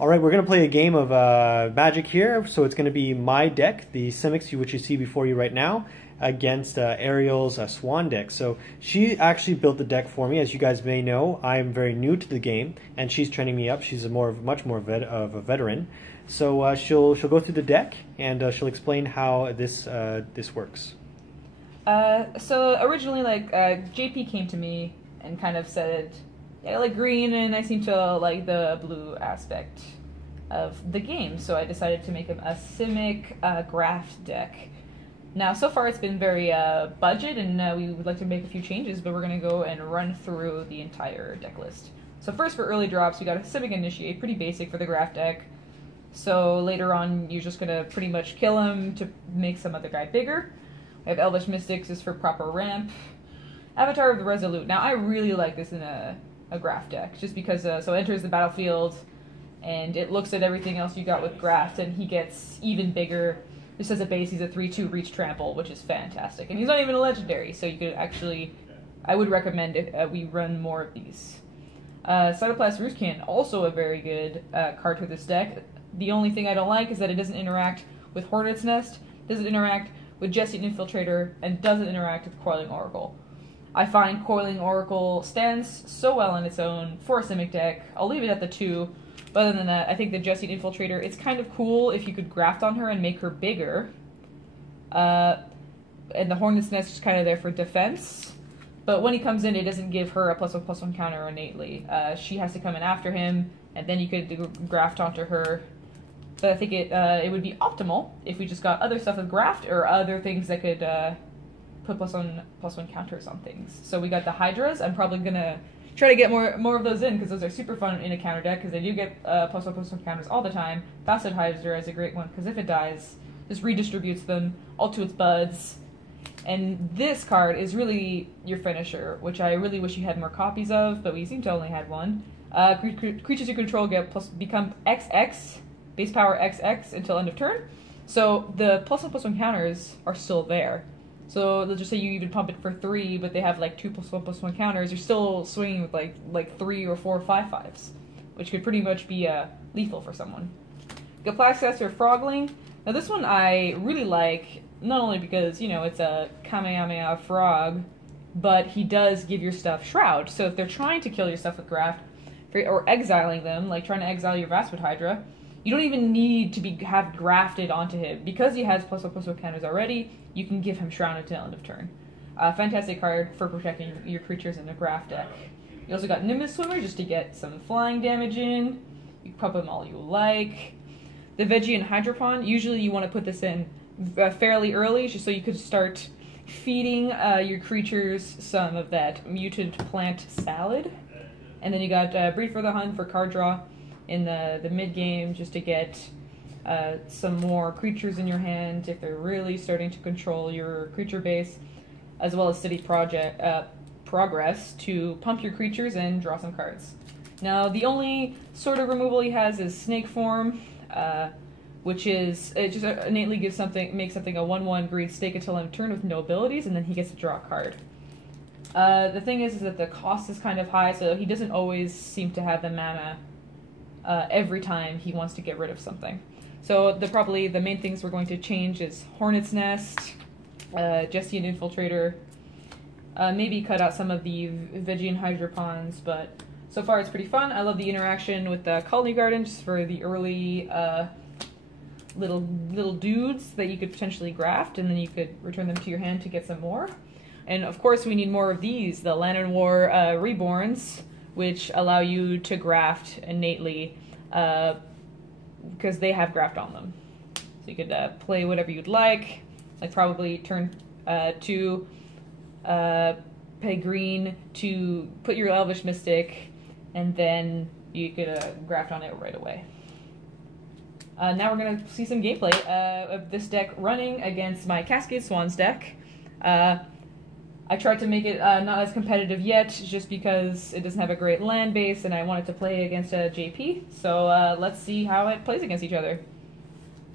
All right, we're going to play a game of Magic here. So it's going to be my deck, the Simic, which you see before you right now, against Ariel's Swan deck. So she actually built the deck for me. As you guys may know, I am very new to the game, and she's training me up. She's much more of a veteran. So she'll go through the deck, and she'll explain how this works. So originally, JP came to me and kind of said, yeah, I like green, and I seem to like the blue aspect of the game, so I decided to make him a Simic Graft deck. Now, so far it's been very budget, and we would like to make a few changes, but we're going to go and run through the entire deck list. So first, for early drops, we got a Simic Initiate, pretty basic for the Graft deck. So later on, you're just going to pretty much kill him to make some other guy bigger. We have Elvish Mystics is for proper ramp. Avatar of the Resolute. Now, I really like this in a Graft deck, just because so it enters the battlefield and it looks at everything else you got with Graft, and he gets even bigger. Just as a base, he's a 3/2 reach trample, which is fantastic, and he's not even a legendary, so you could actually, I would recommend we run more of these. Cytoplast Rootkin, also a very good card for this deck. The only thing I don't like is that it doesn't interact with Hornet's Nest, doesn't interact with Jessie Infiltrator, and doesn't interact with Coiling Oracle. I find Coiling Oracle stands so well on its own for a Simic deck. I'll leave it at the 2. But other than that, I think the Jessie Infiltrator, it's kind of cool if you could graft on her and make her bigger. And the Hornet's Nest is kind of there for defense. But when he comes in, it doesn't give her a +1/+1 counter innately. She has to come in after him, and then you could graft onto her. But I think it would be optimal if we just got other stuff with graft, or other things that could put +1/+1 counters on things. So we got the Hydras. I'm probably gonna try to get more of those in, because those are super fun in a counter deck, because they do get +1/+1 counters all the time. Facet Hydra is a great one, because if it dies, just redistributes them all to its buds. And this card is really your finisher, which I really wish you had more copies of, but we seem to only had one. Creatures you control become XX, base power XX until end of turn. So the +1/+1 counters are still there. So let's just say you even pump it for 3, but they have like 2 +1/+1 counters. You're still swinging with like 3 or 4 5/5s, which could pretty much be lethal for someone. Gaplaxus or Frogling. Now this one I really like, not only because, you know, it's a Kamehameha frog, but he does give your stuff Shroud. So if they're trying to kill your stuff with Graft, or exiling them, like trying to exile your Vaspid Hydra, you don't even need to have grafted onto him. Because he has +1/+1 counters already, you can give him Shroud until end of turn. Fantastic card for protecting your creatures in a Graft deck. You also got Nimbus Swimmer, just to get some flying damage in. You can pump them all you like. The Vegian Hydropon, usually you want to put this in fairly early, just so you could start feeding your creatures some of that mutant plant salad. And then you got Breed for the Hunt for card draw in the mid-game, just to get some more creatures in your hand if they're really starting to control your creature base, as well as Steady Progress to pump your creatures and draw some cards. Now, the only sort of removal he has is Snake Form, which is, it just innately makes something a 1/1 green stake until end of turn with no abilities, and then he gets to draw a card. The thing is that the cost is kind of high, so he doesn't always seem to have the mana every time he wants to get rid of something. So probably the main things we're going to change is Hornet's Nest, Jessie and Infiltrator, maybe cut out some of the Vegian Hydropons, but so far it's pretty fun. I love the interaction with the Colony Garden, just for the early little dudes that you could potentially graft, and then you could return them to your hand to get some more. And of course we need more of these, the Lantern War Reborns, which allow you to graft innately, because they have graft on them. So you could play whatever you'd like probably turn 2, pay green to put your Elvish Mystic, and then you could graft on it right away. Now we're going to see some gameplay of this deck running against my Cascading Swans deck. I tried to make it not as competitive yet, just because it doesn't have a great land base, and I wanted to play against JP. So let's see how it plays against each other.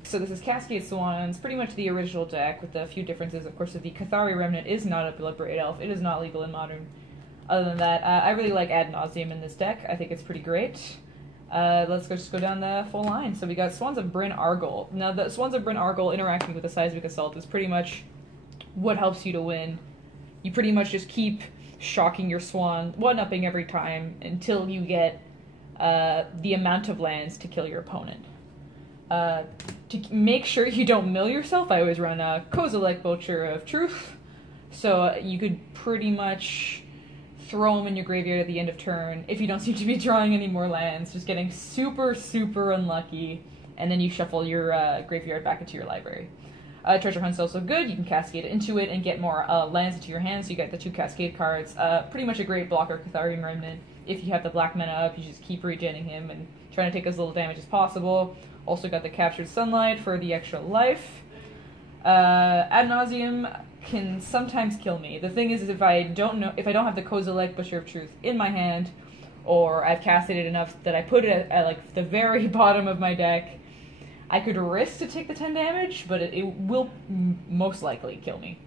So this is Cascading Swans, pretty much the original deck, with a few differences. Of course, the Cathari Remnant is not a Bloodbraid Elf. It is not legal in Modern. Other than that, I really like Ad Nauseam in this deck. I think it's pretty great. Let's just go down the full line. So we got Swans of Bryn Argol. Now, the Swans of Bryn Argol interacting with the Seismic Assault is pretty much what helps you to win. You pretty much just keep shocking your Swan, one-upping every time until you get the amount of lands to kill your opponent. To make sure you don't mill yourself, I always run a Kozilek Vulture of Truth. So you could pretty much throw them in your graveyard at the end of turn if you don't seem to be drawing any more lands, just getting super, super unlucky, and then you shuffle your graveyard back into your library. Treasure Hunt's also good. You can cascade into it and get more lands into your hand, so you get the 2 Cascade cards. Pretty much a great blocker, Catharian Remnant. If you have the black mana up, you just keep regenning him and trying to take as little damage as possible. Also got the Captured Sunlight for the extra life. Ad Nauseam can sometimes kill me. The thing is if I don't have the Kozilek Butcher of Truth in my hand, or I've casted it enough that I put it at like the very bottom of my deck, I could risk to take the 10 damage, but it will most likely kill me.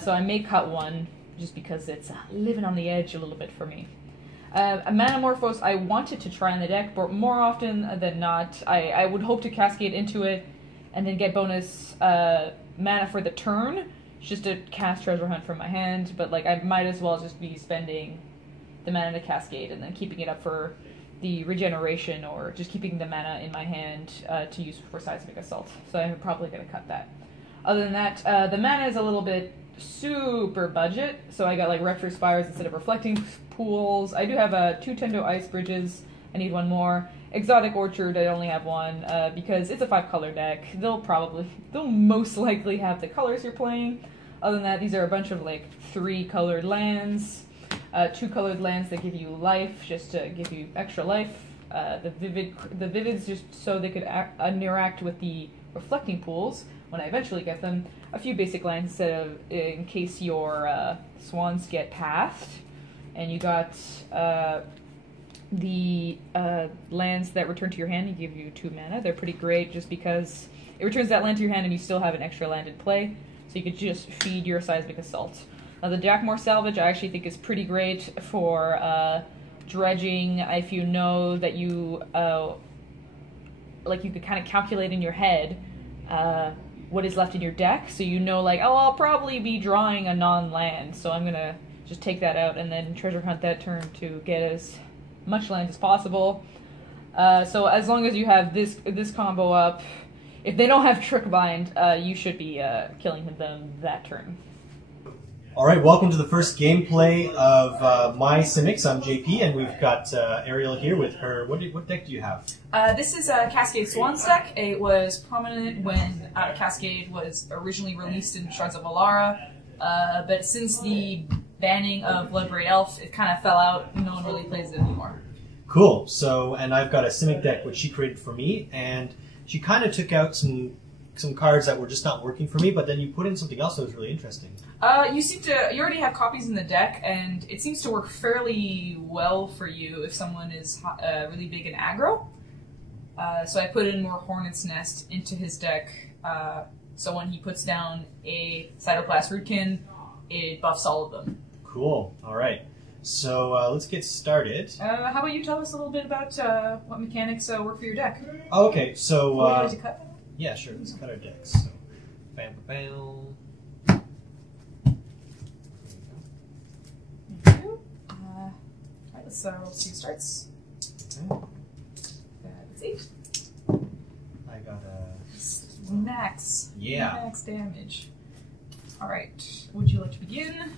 So I may cut one, just because it's living on the edge a little bit for me. A Manamorphose I wanted to try in the deck, but more often than not, I would hope to cascade into it, and then get bonus mana for the turn, just to cast Treasure Hunt from my hand, but like I might as well just be spending the mana to cascade and then keeping it up for the regeneration, or just keeping the mana in my hand to use for Seismic Assault. So I'm probably going to cut that. Other than that, the mana is a little bit super budget, so I got like Rector Spires instead of Reflecting Pools. I do have 2 Tendo Ice Bridges. I need 1 more. Exotic Orchard, I only have 1 because it's a 5-color deck. They'll most likely have the colors you're playing. Other than that, these are a bunch of like 3-colored lands, 2-colored lands that give you life, just to give you extra life. The Vivids just so they could interact with the Reflecting Pools when I eventually get them. A few basic lands instead of in case your Swans get pathed, and you got the lands that return to your hand and give you 2 mana. They're pretty great just because it returns that land to your hand and you still have an extra land in play, so you could just feed your Seismic Assault. Now the Jackmore Salvage I actually think is pretty great for dredging, if you know that you like you could kind of calculate in your head what is left in your deck, so you know like, oh, I'll probably be drawing a non-land, so I'm gonna just take that out and then Treasure Hunt that turn to get as much land as possible. So as long as you have this combo up, if they don't have Trick Bind, you should be killing them that turn. Alright, welcome to the first gameplay of my Simics. I'm JP, and we've got Ariel here with her. What deck do you have? This is a Cascade Swans deck. It was prominent when Cascade was originally released in Shards of Alara, but since the banning of Bloodbraid Elf, it kind of fell out. No one really plays it anymore. Cool. So, and I've got a Simic deck which she created for me, and she kind of took out some cards that were just not working for me, but then you put in something else that was really interesting. You already have copies in the deck, and it seems to work fairly well for you if someone is really big in aggro. So I put in more Hornet's Nest into his deck, so when he puts down a Cytoplast Rootkin, it buffs all of them. Cool. All right. So let's get started. How about you tell us a little bit about what mechanics work for your deck? Oh, okay. So would you like to cut? Yeah, sure. Let's cut our decks. So, bam, bam, bam. Thank you. All right, let's roll 2 starts. Okay. That's 8. I got a max. Yeah. Max damage. All right. Would you like to begin?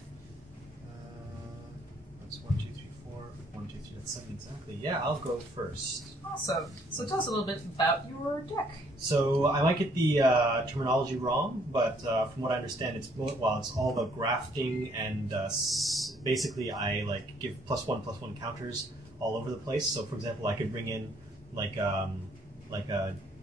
That's 1, 2, 3, 4. 1, 2, 3. That's 7 exactly. Yeah, I'll go first. Awesome. So tell us a little bit about your deck. So I might get the terminology wrong, but from what I understand, it's all about grafting, and basically I like give +1/+1 counters all over the place. So for example, I could bring in like a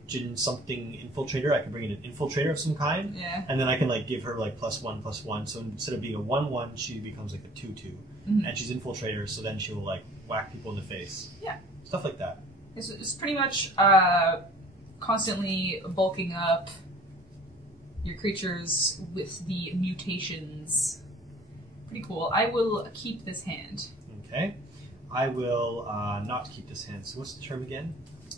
Jin something infiltrator. I could bring in an infiltrator of some kind, yeah, and then I can like give her like +1/+1. So instead of being a 1/1, she becomes like a 2/2, and she's infiltrator. So then she will like whack people in the face. Yeah, stuff like that. It's pretty much constantly bulking up your creatures with the mutations. Pretty cool. I will keep this hand. Okay. I will not keep this hand. So what's the term again?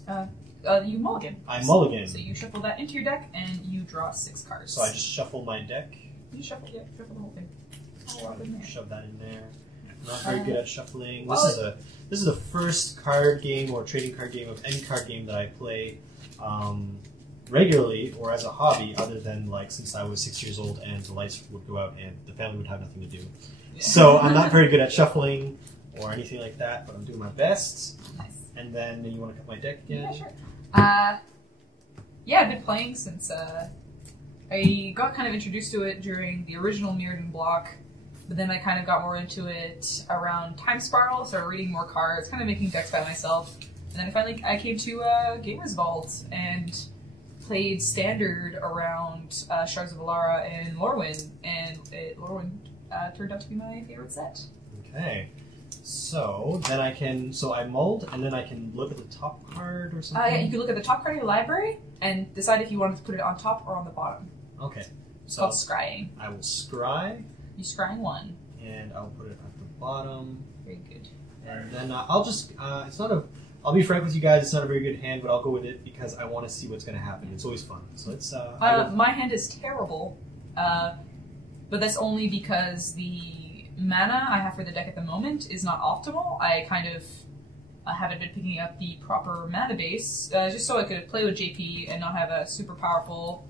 You mulligan. I mulligan. So you shuffle that into your deck and you draw 6 cards. So I just shuffle my deck. You shuffle the whole thing. All in there. Shove that in there. Not very good at shuffling. Well, This is the first card game or trading card game of any card game that I play regularly or as a hobby, other than like since I was 6 years old and the lights would go out and the family would have nothing to do. Yeah. So I'm not very good at shuffling or anything like that, but I'm doing my best. Nice. And then you want to cut my deck again? Yeah, sure. Yeah, I've been playing since I got kind of introduced to it during the original Mirrodin block, but then I kind of got more into it around Time Spiral, started reading more cards, kind of making decks by myself, and then I came to Gamers Vault and played Standard around Shards of Alara and Lorwyn, and Lorwyn turned out to be my favorite set. Okay. So then I mulled, and then I can look at the top card or something? Yeah, you can look at the top card of your library and decide if you wanted to put it on top or on the bottom. Okay. It's called scrying. I will scry. You scrying 1. And I'll put it at the bottom. Very good. And then I'll just, I'll be frank with you guys, it's not a very good hand, but I'll go with it because I want to see what's going to happen. It's always fun. So it's, my hand is terrible, but that's only because the mana I have for the deck at the moment is not optimal. I kind of haven't been picking up the proper mana base, just so I could play with JP and not have a super powerful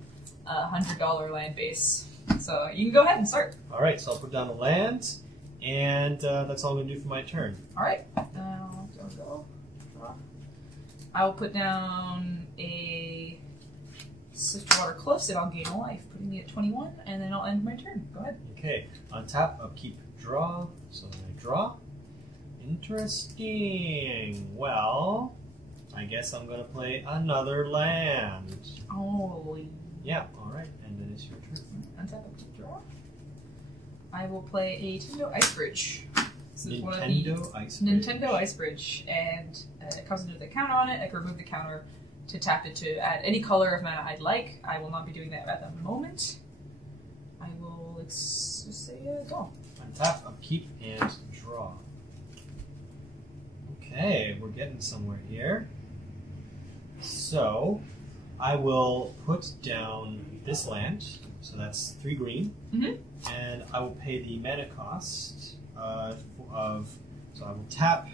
$100 land base. So you can go ahead and start. Alright, so I'll put down the land, and that's all I'm going to do for my turn. Alright, I'll go. Draw. I will put down a Swiftwater Cliffs and I'll gain a life, putting me at 21, and then I'll end my turn. Go ahead. Okay, on tap, upkeep, draw. So then I draw. Interesting. Well, I guess I'm going to play another land. Oh. Yeah, alright, and then it's your turn. Untap, upkeep, draw. I will play a Nintendo Ice Bridge. This is one of the Nintendo Ice Bridge, and it comes into the counter on it. I can remove the counter to tap it to add any color of mana I'd like. I will not be doing that at the moment. I will just say go. Untap, upkeep, and draw. Okay, we're getting somewhere here. So, I will put down this land, so that's 3 green, and I will pay the mana cost so I will tap,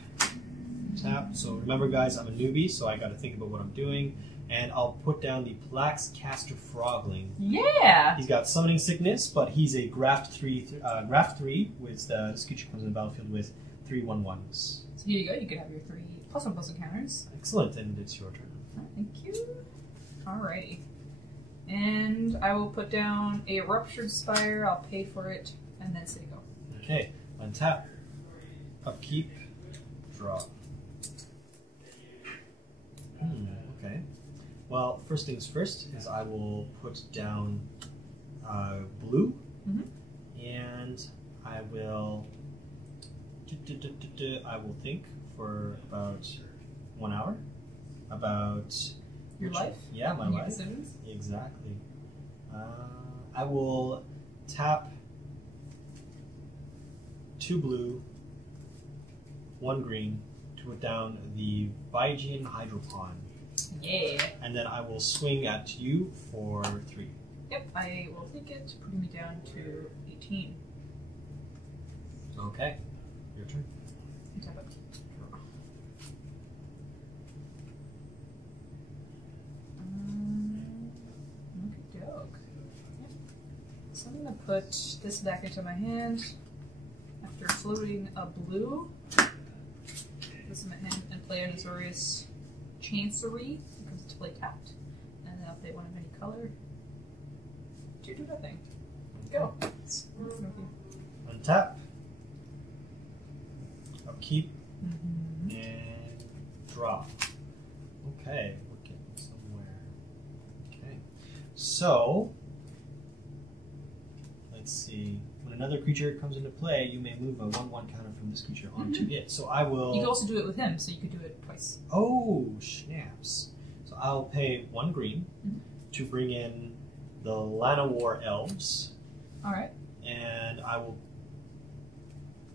so remember guys, I'm a newbie, so I gotta think about what I'm doing, and I'll put down the Plax Caster Frogling. Yeah! He's got Summoning Sickness, but he's a Graft 3, with this creature comes in the battlefield with 3/1/1s. So here you go, you can have your 3 +1/+1 counters. Excellent, and it's your turn. Thank you. Alrighty. And I will put down a Ruptured Spire, I'll pay for it, and then say go. Okay, untap, upkeep, draw. Okay. Well, first things first is I will put down blue, and I will think for about 1 hour about your life. Yeah, my and life. Your decisions. Exactly. I will tap 2 blue, 1 green to put down the Vygian Hydropon. Yeah. And then I will swing at you for 3. Yep, I will take it, putting me down to 18. Okay, your turn. Tap up. Draw. Okay, doke. Yep. So I'm gonna put this back into my hand after floating a blue. This in my hand and play a Notorious Chancery. It comes to play tapped. And then I'll play one of any color. Do nothing. Go. Untap. Upkeep. And draw. Okay, we're getting somewhere. Okay. So, let's see. When another creature comes into play, you may move a 1/1 counter from this creature onto it. So I will... You can also do it with him, so you could do it twice. Oh, snaps. So I'll pay 1 green to bring in the Llanowar Elves. Alright. And I will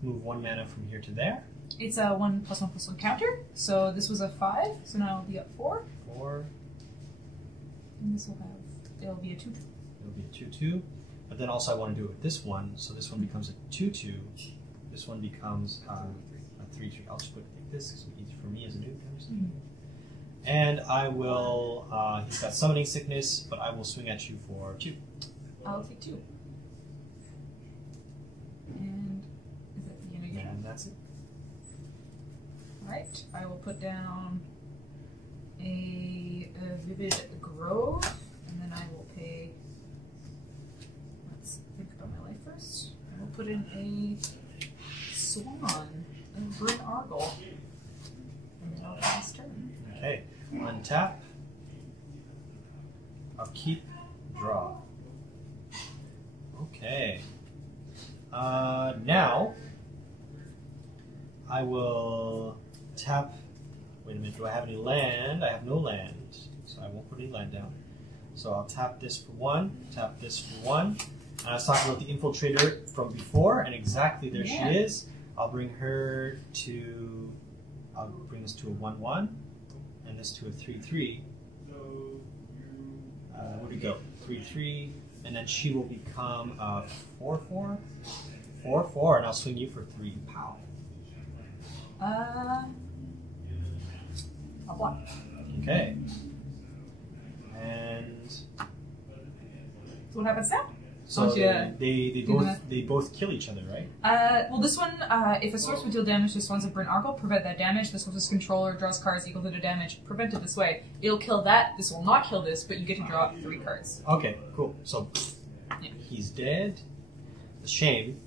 move 1 mana from here to there. It's a 1+1/+1 counter. So this was a 5. So now it'll be up 4. 4. And this will have. It'll be a 2/2. It'll be a 2/2. But then also I want to do it with this one. So this one becomes a 2/2. This one becomes a 3/3. I'll just put it like this because it's easy for me as a noob to understand. And I will. He's got summoning sickness, but I will swing at you for 2. I'll take 2. And is that the end again? And that's it. Alright, I will put down a Vivid Grove, and then I will pay. Let's think about my life first. I will put in a Swan, a Bryn Argle, and then I'll pass turn. Okay. Untap. Upkeep. Draw. Okay. Now I will tap. Wait a minute. Do I have any land? I have no land, so I won't put any land down. So I'll tap this for 1. Tap this for 1. And I was talking about the infiltrator from before, and exactly there she is. I'll bring her to. I'll bring this to a 1/1, and this to a 3/3. Where do we go? 3/3, and then she will become a 4/4. 4/4, and I'll swing you for 3. Pow. I'll block. Okay. And So what happens now? so they both kill each other, right? Well, this one, if a source would deal damage to Swans of Bryn Argle, prevent that damage. This source's controller draws cards equal to the damage. Prevent it this way. It'll kill that. This will not kill this, but you get to draw 3 cards. Okay, cool. So he's dead. It's a shame,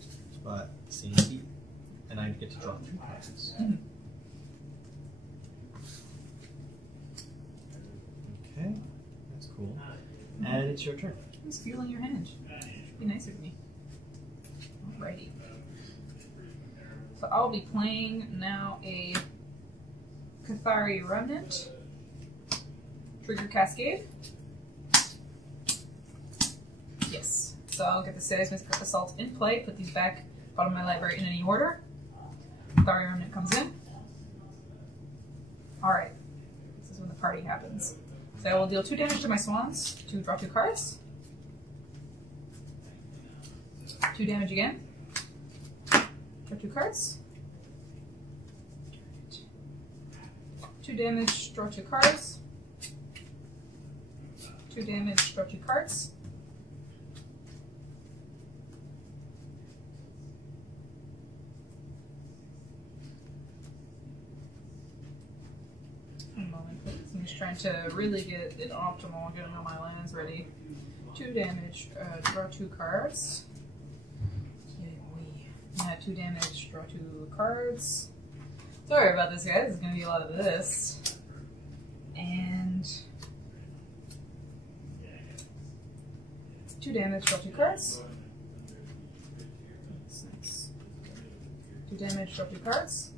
but see, and I get to draw 3 cards. Okay, that's cool. And it's your turn. Who's feeling your hand? Be nicer to me. Alrighty. So I'll be playing now a Cathari Remnant. Trigger Cascade. Yes. So I'll get the Seismic Assault in play, put these back bottom of my library in any order. Cathari Remnant comes in. Alright. This is when the party happens. So I will deal 2 damage to my swans to draw 2 cards. 2 damage again. Draw 2 cards. 2 damage, draw 2 cards. 2 damage, draw 2 cards. One moment, please. I'm just trying to really get it optimal, getting all my lands ready. 2 damage, draw 2 cards. 2 damage, draw 2 cards. Sorry about this, guys. There's going to be a lot of this. And 2 damage, draw 2 cards. That's nice. 2 damage, draw 2 cards.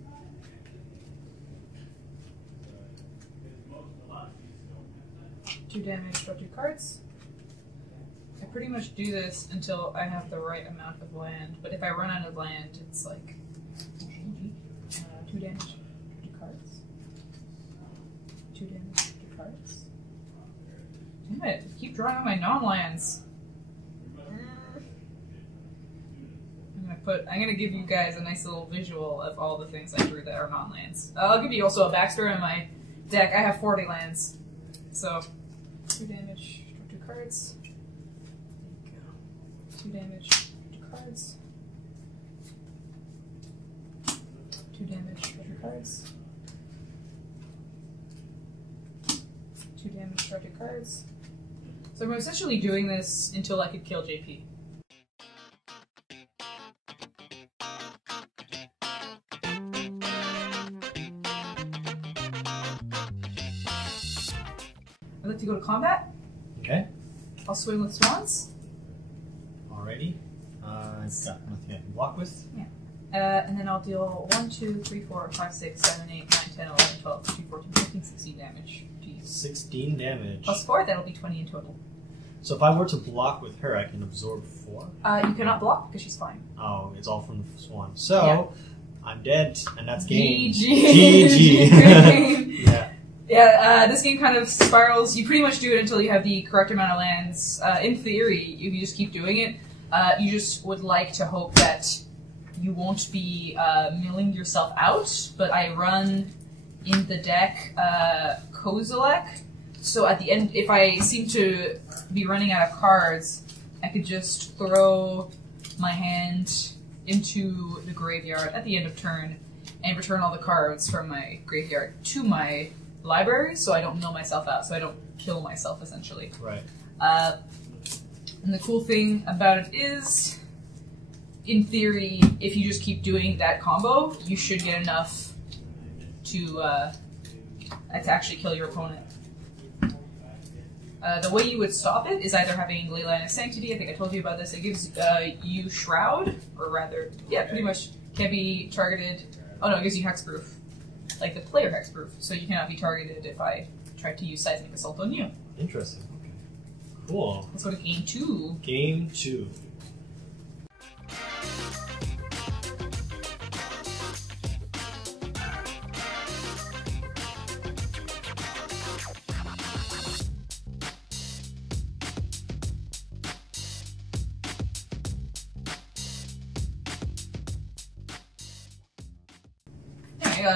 2 damage, draw 2 cards. I pretty much do this until I have the right amount of land, but if I run out of land, it's like 2 damage, 2 cards. 2 damage, 2 cards. Damn it, I keep drawing on my non-lands. I'm gonna give you guys a nice little visual of all the things I drew that are non-lands. I'll give you also a backstory on my deck. I have 40 lands. So 2 damage, draw 2 cards. 2 damage, 2 cards. 2 damage, 2 cards. 2 damage, 2 cards. So I'm essentially doing this until I could kill JP. I'd like to go to combat. Okay. I'll swing with swans. Alrighty. I've got nothing I can block with. Yeah. And then I'll deal 1, 2, 3, 4, 5, 6, 7, 8, 9, 10, 11, 12, 13, 14, 15, 16 damage to you. 16 damage. Plus 4, that'll be 20 in total. So if I were to block with her, I can absorb 4? You cannot block because she's fine. Oh, it's all from the swan. So, I'm dead, and that's game. GG. Yeah. Yeah, this game kind of spirals. You pretty much do it until you have the correct amount of lands. In theory, if you just keep doing it, you just would like to hope that you won't be milling yourself out. But I run in the deck Kozilek, so at the end, if I seem to be running out of cards, I could just throw my hand into the graveyard at the end of turn and return all the cards from my graveyard to my library, so I don't mill myself out, so I don't kill myself, essentially. Right. And the cool thing about it is, in theory, if you just keep doing that combo, you should get enough to actually kill your opponent. The way you would stop it is either having Leyline of Sanctity. I think I told you about this. It gives you Shroud, or rather, yeah, pretty much can be targeted. Oh no, it gives you Hexproof, like the player Hexproof, so you cannot be targeted if I try to use Seismic Assault on you. Interesting. Okay. Cool. Let's go to game 2. Game 2.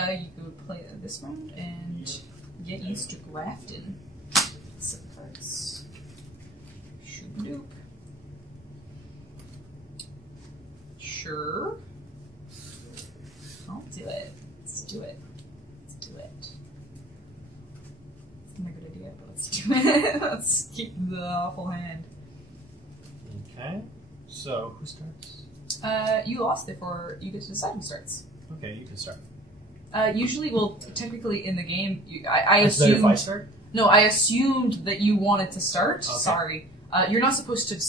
You could play this round and get used to grafting some cards. Shoop doop. Sure. I'll do it. Let's do it. Let's do it. It's not a good idea, but let's do it. Let's keep the awful hand. Okay. So, who starts? You lost it for you get to decide who starts. Okay, you can start. Usually, well, technically in the game, I It's better if I assumed. start? No, I assumed that you wanted to start. Okay. Sorry, you're not supposed to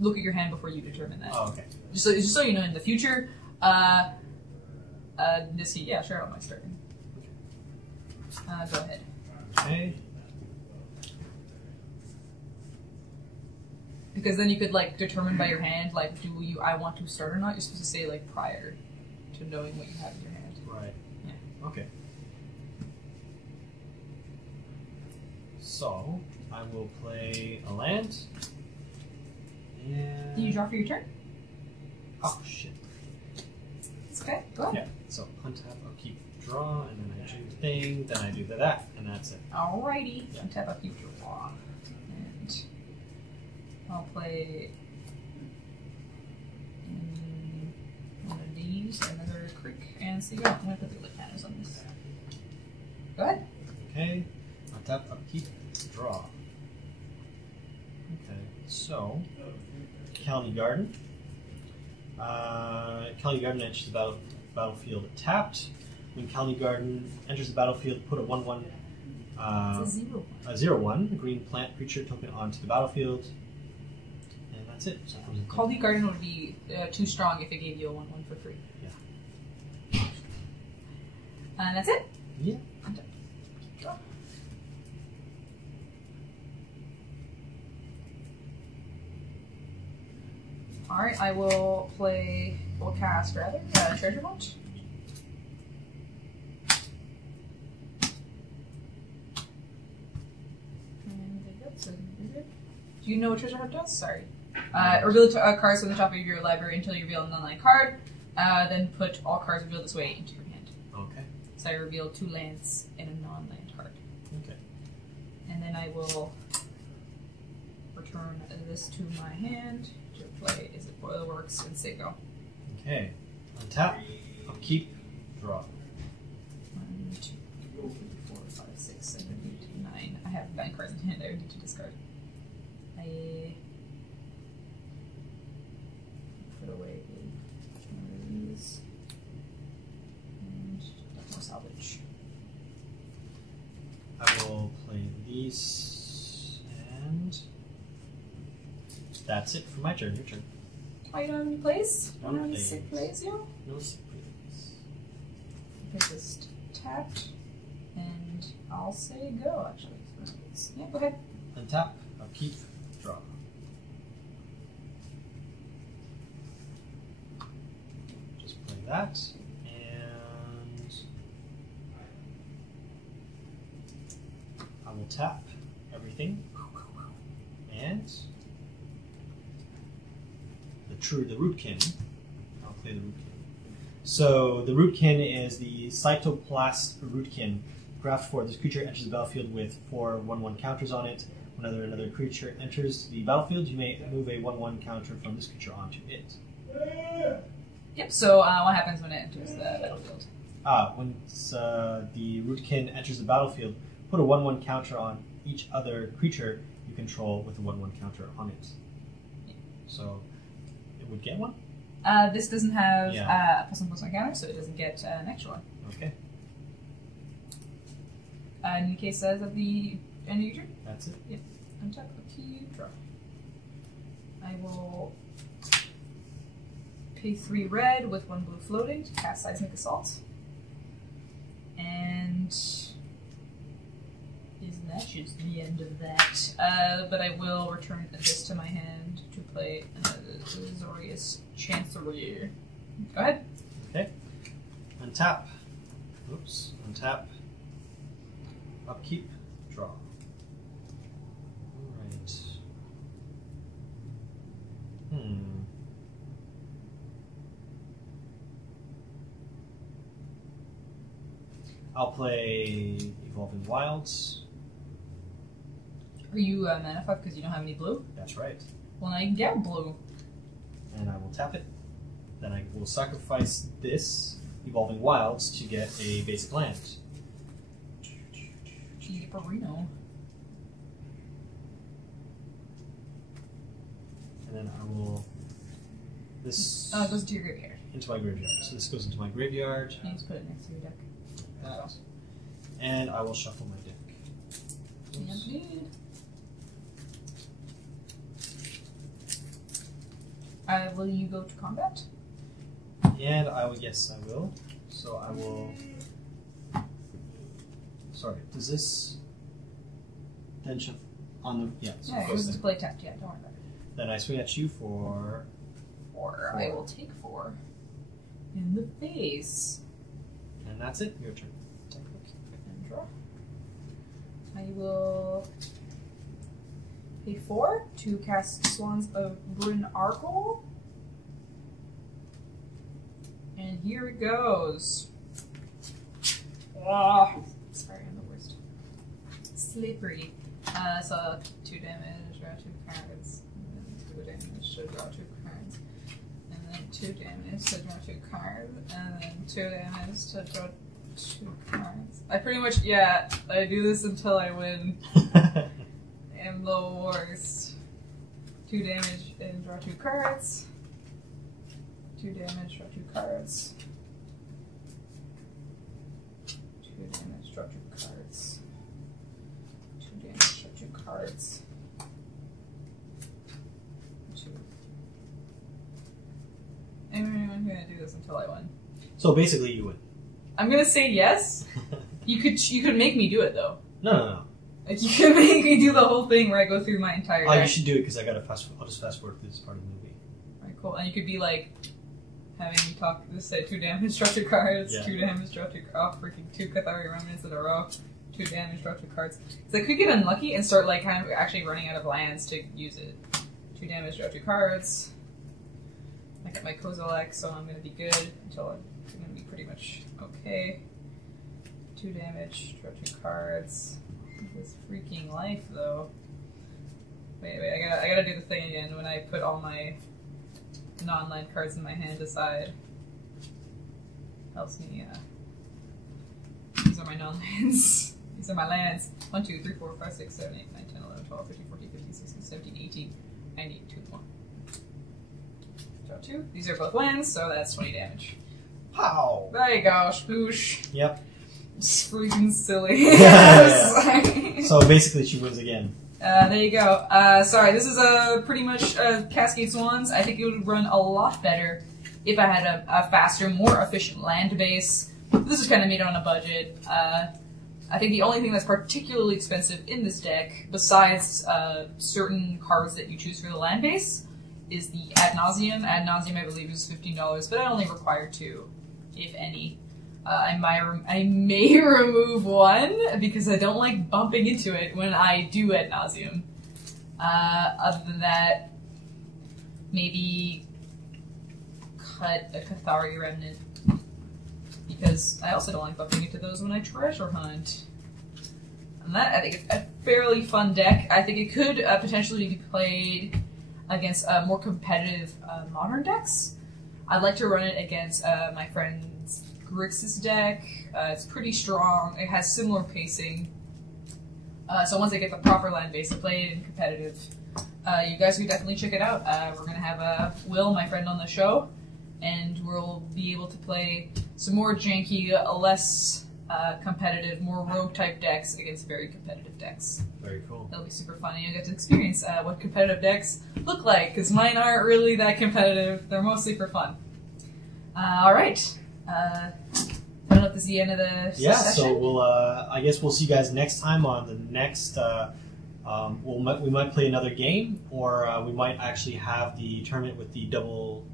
look at your hand before you determine that. Oh, okay. Just so you know, in the future, yeah, sure, I don't mind starting. Go ahead. Okay. Because then you could like determine by your hand, like, I want to start or not. You're supposed to say like prior to knowing what you have in your hand. Right. Yeah. Okay. So, I will play a land. And... Do you draw for your turn? Oh, shit. It's okay. Go ahead. Yeah. So, untap, upkeep, draw, and then I do the thing, then I do that, and that's it. Alrighty. Untap, upkeep, draw, and I'll play one of these, another Crick, and see. I'm gonna put the lip panels on this. Go ahead. Okay. Untap, upkeep, draw. Okay. So, County Garden. County Garden enters the battlefield tapped. When County Garden enters the battlefield, put a 1/1. It's a 0/1. A 0/1 green plant creature token onto the battlefield. And that's it. So County Garden would be too strong if it gave you a 1/1 for free. Yeah. And that's it? Yeah. Untap. Draw. Alright, I will play, or cast rather, Treasure Vault. And there you go, so you're good. Do you know what Treasure Hunt does? Sorry. Reveal cards from the top of your library until you reveal an online card. Then put all cards revealed this way into your hand. Okay. So I reveal 2 lands and a non-land card. Okay. And then I will return this to my hand to play Is It Boilerworks and say go. Okay. Untap, upkeep, draw. 1, 2, 3, 4, 5, 6, 7, 8, 9. I have 9 cards in hand I need to discard. I put away one of these. And more salvage. I will play these, and that's it for my turn. Your turn. Are you on place? On Are you place. sick place, yo? No surprise. Get this tapped, and I'll say go, actually. Yeah, go ahead. Untap, upkeep, draw. Just play that, will tap everything, and the rootkin. I'll play the rootkin. So the rootkin is the Cytoplast rootkin. Draft 4. This creature enters the battlefield with 4 1/1 counters on it. Whenever another creature enters the battlefield, you may move a 1/1 counter from this creature onto it. Yep. So what happens when it enters the battlefield? Once the rootkin enters the battlefield, put a 1/1 counter on each other creature you control with a 1/1 counter on it. Yeah. So it would get one? This doesn't have a +1/+1 counter, so it doesn't get an extra one. Okay. In the case of the end of your turn? That's it. Yep. Untap, upkeep, draw. I will pay 3 red with 1 blue floating to cast Seismic Assault. And isn't that just the end of that? But I will return this to my hand to play Azorius Chancery. Go ahead. Okay. Untap. Oops. Untap. Upkeep. Draw. Alright. I'll play Evolving Wilds. Are you mana fuck because you don't have any blue? That's right. Well, now you can get blue. And I will tap it. Then I will sacrifice this Evolving Wilds to get a basic land. Burrino. And then I will... This... Oh, it goes into your graveyard. Into my graveyard. So this goes into my graveyard. You just put it next to your deck. Like that. And I will shuffle my deck. Will you go to combat? And I will, yes, I will. So I will... Sorry, does this then shuffle on the... Yeah, so yeah, it goes to play tapped, yeah, don't worry about it. Then I swing at you for... 4. I will take 4. In the face. And that's it, your turn. And draw. I will pay 4 to cast Swans of Bryn Arkle. And here it goes. Sorry, I'm the worst. Slippery. So 2 damage, draw 2 cards. And then 2 damage to draw 2 cards. And then 2 damage to draw 2 cards. And then 2 damage to draw 2 cards. I pretty much, yeah, I do this until I win. I'm the worst. 2 damage and draw 2 cards. 2 damage, draw 2 cards. 2 damage, draw 2 cards. 2 damage, draw 2 cards. 2. I'm gonna do this until I win. So basically you win. I'm gonna say yes. You could make me do it though. No. Like you could make me do the whole thing where I go through my entire deck. Oh, you should do it because I'll just fast forward through this part of the movie. Alright, cool. And you could be like having me talk this say 2 damage, draw 2 cards, Yeah. 2 damage, draw 2 freaking 2 Cathari Remnants in a row, 2 damage, draw 2 cards. So I could get unlucky and start like kind of actually running out of lands to use it. 2 damage, draw 2 cards. I got my Kozilek, so I'm gonna be good until I'm gonna be pretty much okay. 2 damage, draw 2 cards. This freaking life though. Wait, I gotta do the thing again when I put all my non-land cards in my hand aside. Helps me, these are my non-lands. These are my lands. 1, 2, 3, 4, 5, 6, 7, 8, 9, 10, 11, 12, 13, 14, 15, 16, 17, 18. I need 2 more. Draw 2. These are both lands, so that's 20 damage. Pow! There you go, sploosh. Yep. It's freaking silly. Yeah. So basically she wins again. There you go. Sorry, this is pretty much Cascade Swans. I think it would run a lot better if I had a faster, more efficient land base. This is kind of made on a budget. I think the only thing that's particularly expensive in this deck, besides certain cards that you choose for the land base, is the Ad Nauseam. Ad Nauseam, I believe, is $15, but I only require 2, if any. I may remove one because I don't like bumping into it when I do ad nauseum. Other than that, maybe cut a Cathari Remnant because I also don't like bumping into those when I treasure hunt. And that, I think, is a fairly fun deck. I think it could potentially be played against more competitive modern decks. I'd like to run it against my friend's Grixis deck. It's pretty strong. It has similar pacing. So once I get the proper land base to play it in competitive, you guys could definitely check it out. We're going to have Will, my friend, on the show, and we'll be able to play some more janky, less competitive, more rogue-type decks against very competitive decks. Very cool. That'll be super fun. You'll get to experience what competitive decks look like, because mine aren't really that competitive. They're mostly for fun. All right. I don't know if this is the end of the session. So we'll. I guess we'll see you guys next time on the next. We might play another game, or we might actually have the tournament with the double.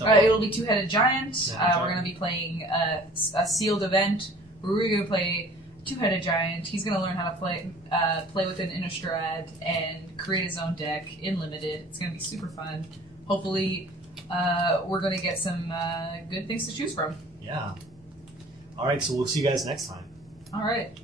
It'll be Two-Headed Giant. We're going to be playing a sealed event. We're going to play Two-Headed Giant. He's going to learn how to play with an Innistrad and create his own deck in Limited. It's going to be super fun. Hopefully, we're going to get some good things to choose from. Yeah. All right, so we'll see you guys next time. All right.